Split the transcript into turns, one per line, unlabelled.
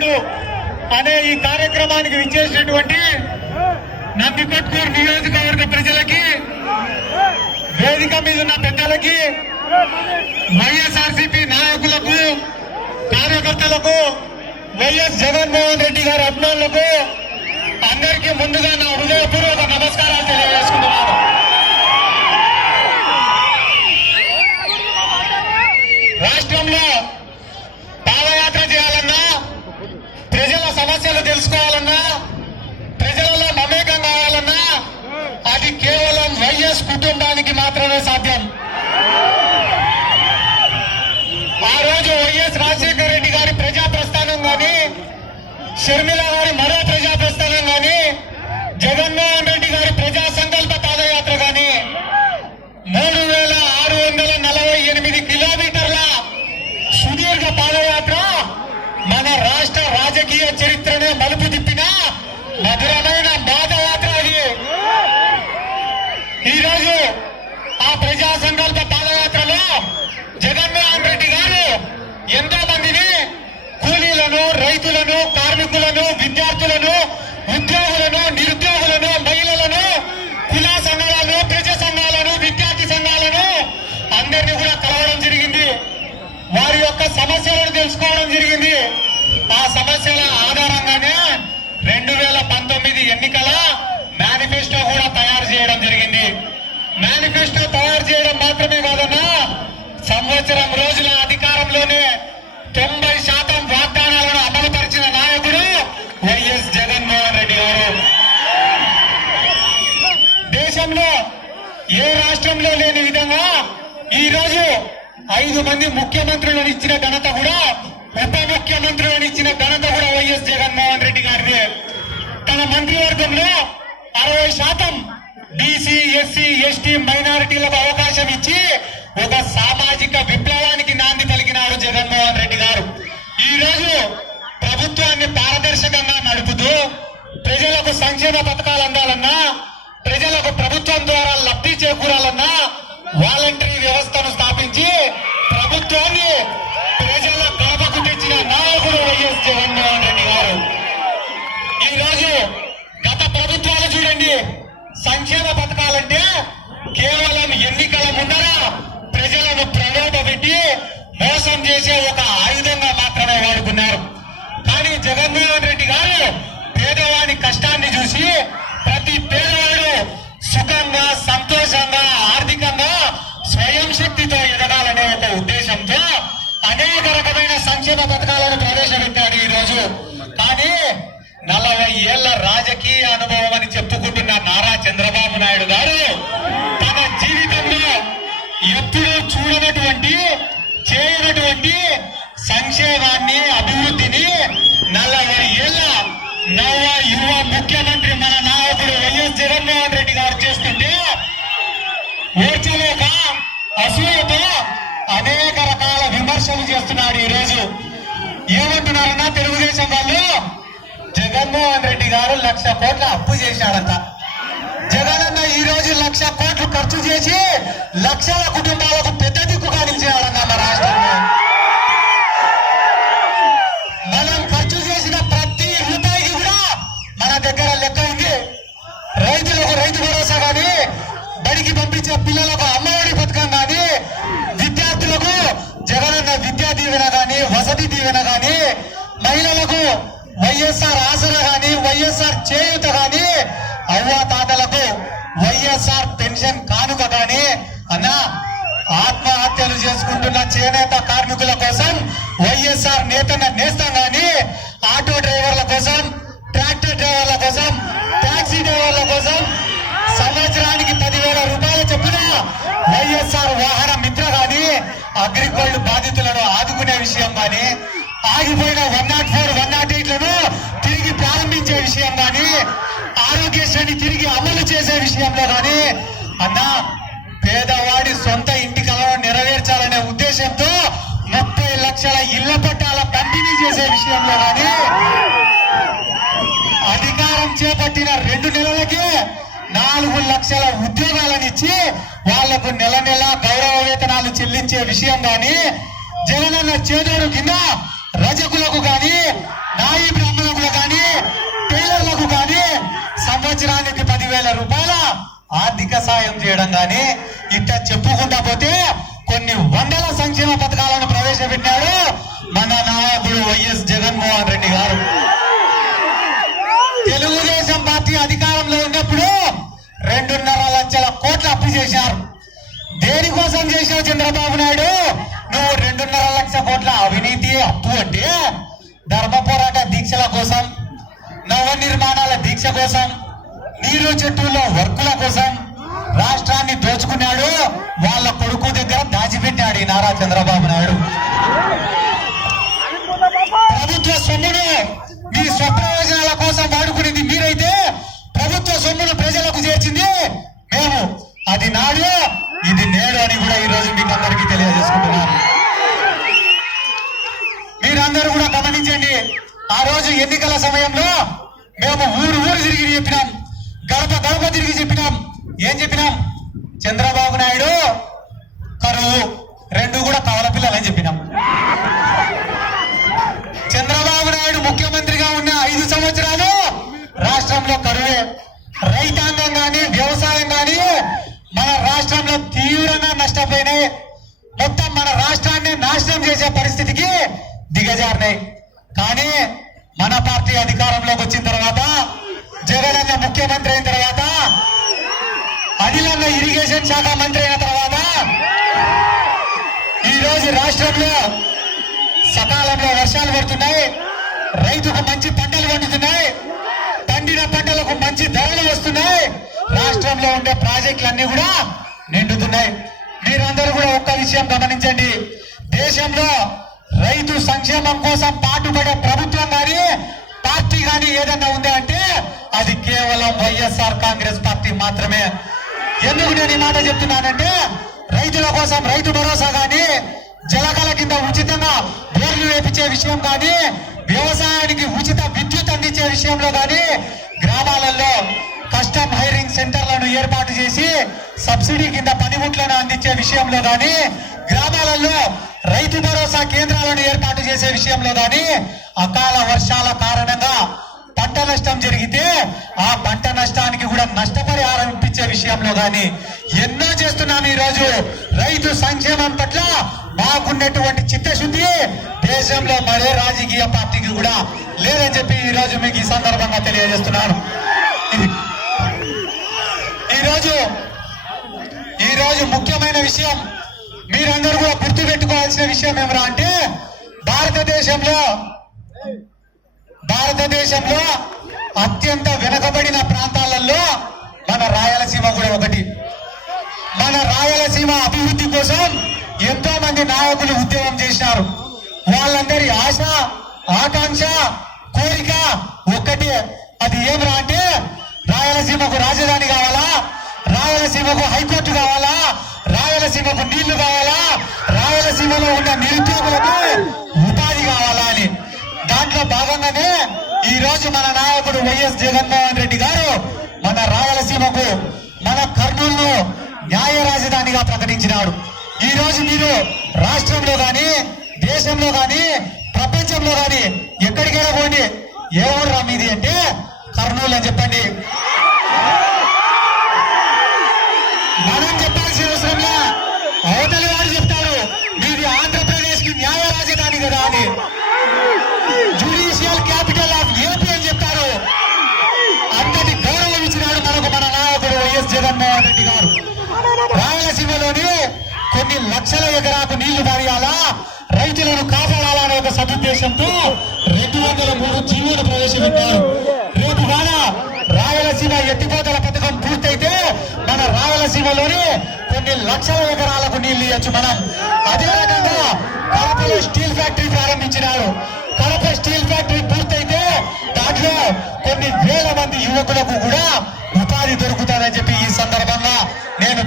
నాయుడు అనే ఈ కార్యక్రమానికి విచ్చేసినటువంటి నందికొట్కూరు నియోజకవర్గ ప్రజలకి వేదిక మీద ఉన్న పెద్దలకి వైఎస్ఆర్సీపీ నాయకులకు కార్యకర్తలకు వైఎస్ జగన్మోహన్ రెడ్డి గారి అభిమానులకు అందరికీ ముందుగా నా కేవలం కుటుంబానికి మాత్రమే సాధ్యం. ఆ రోజు వైఎస్ రాజశేఖర రెడ్డి గారి ప్రజా ప్రస్థానం గాని షర్మిల గారి మరో ప్రజా ప్రస్థానం గాని జగన్మోహన్ రెడ్డి గారి ప్రజా సంకల్ప పాదయాత్ర గాని మూడు వేల ఆరు వందల నలభై ఎనిమిది కిలోమీటర్ల సుదీర్ఘ పాదయాత్ర మన రాష్ట్ర రాజకీయ చరిత్రనే మలుపు తిప్పిన మధురమైన పాదయాత్ర అది ఈరోజు ఆ ప్రజా సంకల్ప పాదయాత్రలో జగన్మోహన్ రెడ్డి గారు ఎంతో మందిని కూలీలను రైతులను కార్మికులను విద్యార్థులను ఉద్యోగులను నిరుద్యోగులను మహిళలను కుల సంఘాలను ప్రజా సంఘాలను విద్యార్థి సంఘాలను అందరినీ కూడా కలవడం జరిగింది. వారి యొక్క సమస్యలను తెలుసుకోవడం జరిగింది. ఆ సమస్యల ఆధారంగానే రెండు వేల పంతొమ్మిది ఎన్నికల మేనిఫెస్టో కూడా తయారు చేయడం జరిగింది. మేనిఫెస్టో తయారు చేయడం మాత్రమే కాదన్నా సంవత్సరంలో రోజుల అధికారంలోనే తొంభై శాతం వాగ్దానాలను అమలుపరిచిన నాయకుడు వైఎస్ జగన్మోహన్ రెడ్డి గారు దేశంలో ఏ రాష్ట్రంలో లేని విధంగా ఈ రోజు ఐదు మంది ముఖ్యమంత్రులను ఇచ్చిన ఘనత కూడా ఉప ముఖ్యమంత్రులను ఇచ్చిన ఘనత కూడా వైఎస్ జగన్మోహన్ రెడ్డి గారిదే. తన మంత్రివర్గంలో అరవై శాతం బీసీ ఎస్సీ ఎస్టీ మైనారిటీలకు అవకాశం ఇచ్చి ఒక సామాజిక విప్లవానికి నాంది పలికినారు జగన్మోహన్ రెడ్డి గారు. ఈ రోజు ప్రభుత్వాన్ని పారదర్శకంగా నడుపుతూ ప్రజలకు సంక్షేమ పథకాలు అందాలన్నా ప్రజలకు ప్రభుత్వం ద్వారా లబ్ధి చేకూరాలన్నా వాలంటరీ వ్యవస్థ నలభై ఏళ్ళ రాజకీయ అనుభవం అని చెప్పుకుంటున్న నారా చంద్రబాబు నాయుడు గారు తన జీవితంలో ఎప్పుడూ చూడనటువంటి చేయనటువంటి సంక్షేమాన్ని అభివృద్ధిని నలభై ఏళ్ళ నవ యువ ముఖ్యమంత్రి మన నాయకుడు వైఎస్ జగన్మోహన్ రెడ్డి గారు చేస్తుంటే ఓర్చలేక అసూయతో అనేక రకాల విమర్శలు చేస్తున్నాడు ఈరోజు. ఏమంటున్నారన్నా తెలుగుదేశం వాళ్ళు? జగన్మోహన్ రెడ్డి గారు లక్ష కోట్ల అప్పు చేశాడంట. జగనన్న ఈ రోజు లక్ష కోట్లు ఖర్చు చేసి లక్షల కుటుంబాలకు పెద్ద దిక్కుగా నిలిచేయాలన్నా మన రాష్ట్రంలో. మనం ఖర్చు చేసిన ప్రతి రూపాయికి కూడా మన దగ్గర లెక్క ఉంది. రైతులకు రైతు భరోసా కానీ బడికి పంపించే పిల్లలకు అమ్మఒడి పథకం కానీ విద్యార్థులకు జగనన్న విద్యా దీవెన కానీ వసతి దీవెన కానీ మహిళలకు వైఎస్ఆర్ ఆసరా కానీ వైఎస్ఆర్ చేయుత కానీ అవ్వ తాతలకు వైఎస్ఆర్ పెన్షన్ కానుక కానీ అన్నా ఆత్మహత్యలు చేసుకుంటున్న చేనేత కార్మికుల కోసం వైఎస్ఆర్ నేతన్న నేస్తాం కానీ ఆటో డ్రైవర్ల కోసం ట్రాక్టర్ డ్రైవర్ల కోసం టాక్సీ డ్రైవర్ల కోసం సంవత్సరానికి పదివేల రూపాయలు చొప్పున వైఎస్ఆర్ వాహన మిత్ర కానీ అగ్రిగోల్డ్ బాధితులను ఆదుకునే విషయం కానీ ఆగిపోయిన వన్ నాట్ ఫోర్ వన్ ఆరోగ్యశ్రేణి తిరిగి అమలు చేసే విషయంలో గాని అన్నా పేదవాడి సొంత ఇంటి కలను నెరవేర్చాలనే ఉద్దేశంతో ముప్పై లక్షల ఇళ్ళ పట్టాల పంపిణీ చేసే విషయంలో కానీ అధికారం చేపట్టిన రెండు నెలలకే నాలుగు లక్షల ఉద్యోగాలను ఇచ్చి వాళ్ళకు నెల నెల గౌరవ వేతనాలు చెల్లించే విషయం గాని జగనన్న చేదోడు కింద రజకులకు గాని నాయ సంవత్సరానికి పదివేల రూపాయల ఆర్థిక సాయం చేయడం కానీ ఇట్లా చెప్పుకుంటా పోతే కొన్ని వందల సంక్షేమ పథకాలను ప్రవేశపెట్టాడు మన నాయకుడు వైఎస్ జగన్మోహన్ రెడ్డి గారు. తెలుగుదేశం పార్టీ అధికారంలో ఉన్నప్పుడు రెండున్నర లక్షల కోట్ల అప్పు చేశారు. దేనికోసం చేశావు చంద్రబాబు నాయుడు? నువ్వు రెండున్నర లక్ష కోట్ల అవినీతి అప్పు అంటే ధర్మ పోరాట దీక్షల కోసం నవ నిర్మాణాల దీక్ష కోసం నీరు చెట్టులో వర్కుల కోసం రాష్ట్రాన్ని దోచుకున్నాడు. వాళ్ళ కొడుకు దగ్గర దాచిపెట్టాడు ఈ నారా చంద్రబాబు నాయుడు. ప్రభుత్వ సొమ్మును మీ స్వప్రయోజనాల కోసం వాడుకునేది మీరైతే ప్రభుత్వ సొమ్మును ప్రజలకు చేర్చింది మేము. అది నాడు ఇది నేడు అని కూడా ఈ రోజు మీకు అందరికీ తెలియజేసుకుంటున్నాను. మీరందరూ కూడా గమనించండి ఆ రోజు ఎన్నికల సమయంలో మేము ఊరు ఊరు తిరిగి చెప్పినాం. గౌక తిరిగి చెప్పినాం. ఏం చెప్పినాం? చంద్రబాబు నాయుడు కరువు. రెండు కూడా కవల పిల్లలని చెప్పినాం. చంద్రబాబు నాయుడు ముఖ్యమంత్రిగా ఉన్న ఐదు సంవత్సరాలు రాష్ట్రంలో కరువే. రైతాంగం కానీ వ్యవసాయం కానీ మన రాష్ట్రంలో తీవ్రంగా నష్టపోయినాయి. మొత్తం మన రాష్ట్రాన్ని నాశనం చేసే పరిస్థితికి దిగజారినాయి. కానీ మన పార్టీ అధికారంలోకి వచ్చిన తర్వాత జగనన్న ముఖ్యమంత్రి అయిన తర్వాత అనిలన్న ఇరిగేషన్ శాఖ మంత్రి అయిన తర్వాత ఈరోజు రాష్ట్రంలో సకాలంలో వర్షాలు పడుతున్నాయి రైతుకు మంచి పంటలు పండుతున్నాయి పండిన పంటలకు మంచి ధరలు వస్తున్నాయి రాష్ట్రంలో ఉండే ప్రాజెక్టులన్నీ కూడా నిండుతున్నాయి. మీరందరూ కూడా ఒక్క విషయం గమనించండి. దేశంలో రైతు సంక్షేమం కోసం పాటుపడే ప్రభుత్వం కానీ పార్టీ కానీ ఏదన్నా ఉంది అంటే అది కేవలం వైఎస్ఆర్ కాంగ్రెస్ పార్టీ మాత్రమే. ఎందుకు నేను ఈ మాట చెప్తున్నానంటే రైతుల కోసం రైతు భరోసా కానీ జలకల కింద ఉచితంగా బోర్లు వేపించే విషయం కానీ వ్యవసాయానికి ఉచిత విద్యుత్ అందించే విషయంలో కానీ గ్రామాలలో కస్టమ్ హైరింగ్ సెంటర్లను ఏర్పాటు చేసి సబ్సిడీ కింద పనిముట్లను అందించే విషయంలో కానీ గ్రామాలలో రైతు భరోసా కేంద్రాలను ఏర్పాటు చేసే విషయంలో కానీ అకాల వర్షాల కారణంగా పంట నష్టం జరిగితే ఆ పంట నష్టానికి కూడా నష్టపరిహారం ఇప్పించే విషయంలో కానీ ఎన్నో చేస్తున్నాం ఈ రోజు రైతు సంక్షేమం పట్ల మాకున్నటువంటి చిత్తశుద్ధి దేశంలో మరే రాజకీయ పార్టీకి కూడా లేదని చెప్పి ఈ రోజు మీకు ఈ సందర్భంగా తెలియజేస్తున్నాను. ఈరోజు ఈరోజు ఈ రోజు ముఖ్యమైన విషయం మీరందరూ కూడా గుర్తు పెట్టుకోవాల్సిన విషయం ఏమరా అంటే భారతదేశంలో భారతదేశంలో అత్యంత వెనుకబడిన ప్రాంతాలలో మన రాయలసీమ కూడా ఒకటి. మన రాయలసీమ అభివృద్ధి కోసం ఎంతో మంది నాయకులు ఉద్యమం చేసినారు. వాళ్ళందరి ఆశ ఆకాంక్ష కోరిక ఒక్కటే. అది ఏమిరా అంటే రాయలసీమకు రాజధాని కావాలా? రాయలసీమకు హైకోర్టు కావాలా? రాయలసీమకు నీళ్ళు కావాలా? రాయలసీమలో ఉన్న నిరుద్యోగులకు ఉపాధి కావాలా అని. దాంట్లో భాగంగానే ఈ రోజు మన నాయకుడు వైఎస్ జగన్మోహన్ రెడ్డి గారు మన రాయలసీమకు మన కర్నూలును న్యాయ రాజధానిగా ప్రకటించినాడు. ఈ రోజు మీరు రాష్ట్రంలో గాని దేశంలో గాని ప్రపంచంలో గాని ఎక్కడికైనా పోండి. ఏ ఊర్రా మీది అంటే కర్నూలు అని చెప్పండి. కొన్ని లక్షల ఎకరాకు నీళ్ళు పారేయాలా రైతులను కాపాడాలనే ఒక సదుద్దేశంతో రెండు వందల మూడు జీవోలు ప్రవేశపెట్టారు. రేపు కాన రాయలసీమ ఎత్తిపోతల పథకం పూర్తయితే మన రాయలసీమలోని కొన్ని లక్షల ఎకరాలకు నీళ్ళు ఇవ్వచ్చు మనం. అదే రకంగా కడపలో స్టీల్ ఫ్యాక్టరీ ప్రారంభించినారు. కడప స్టీల్ ఫ్యాక్టరీ పూర్తయితే దాంట్లో కొన్ని వేల మంది యువకులకు కూడా ఉపాధి దొరుకుతాయని చెప్పి